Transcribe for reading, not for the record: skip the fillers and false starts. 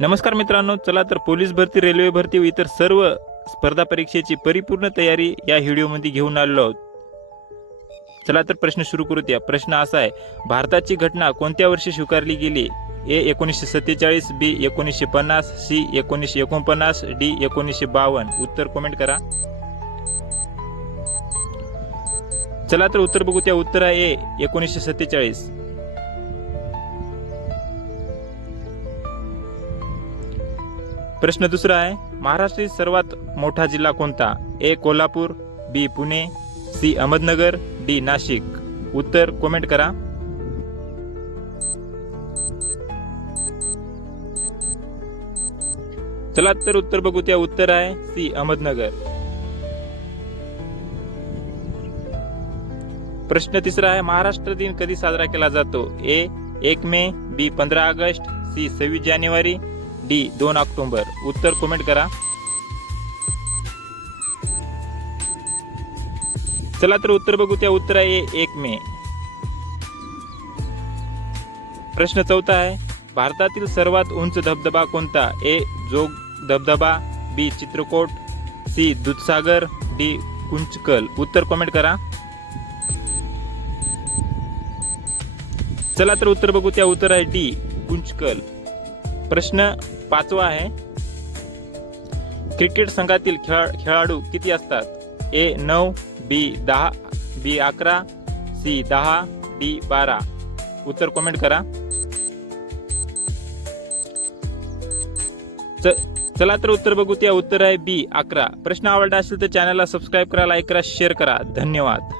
नमस्कार मित्रांनो, चला तर पोलीस भरती, रेल्वे भरती व इतर सर्व स्पर्धा परीक्षेची परिपूर्ण तयारी या व्हिडिओमध्ये घेऊन आलेलो आहोत. चला तर प्रश्न सुरू करूया. प्रश्न असा आहे, भारताची घटना कोणत्या वर्षी स्वीकारली गेली? ए 1947, बी 1950, सी 1949, डी 1952. उत्तर कमेंट करा. चला तर उत्तर बघू. त्या उत्तर आहे ए 1947. प्रश्न दुसरा आहे, महाराष्ट्रातील सर्वात मोठा जिल्हा कोणता? ए कोल्हापूर, बी पुणे, सी अहमदनगर, डी नाशिक. उत्तर कमेंट करा. चला तर उत्तर बघू. त्या उत्तर आहे सी अहमदनगर. प्रश्न तिसरा आहे, महाराष्ट्र दिन कधी साजरा केला जातो? ए 1 मे, बी 15 ऑगस्ट, सी 26 जानेवारी, डी 2 ऑक्टोबर. उत्तर कमेंट करा. चला तर उत्तर बघू. त्या उत्तर आहे 1 मे. प्रश्न चौथा आहे, भारतातील सर्वात उंच धबधबा कोणता? ए जोग धबधबा, बी चित्रकोट, सी दूधसागर, डी कुंचकल. उत्तर कमेंट करा. चला तर उत्तर बघू. त्या उत्तर आहे डी कुंचकल. प्रश्न पाचवा आहे, क्रिकेट संघातील खेळाडू किती असतात? ए 9, बी 10, बी 11, सी 10, डी 12. उत्तर कमेंट करा. चला तर उत्तर बघू. त्या उत्तर आहे बी 11. प्रश्न आवडला असेल तर चॅनलला सबस्क्राईब करा, लाईक करा, शेअर करा. धन्यवाद.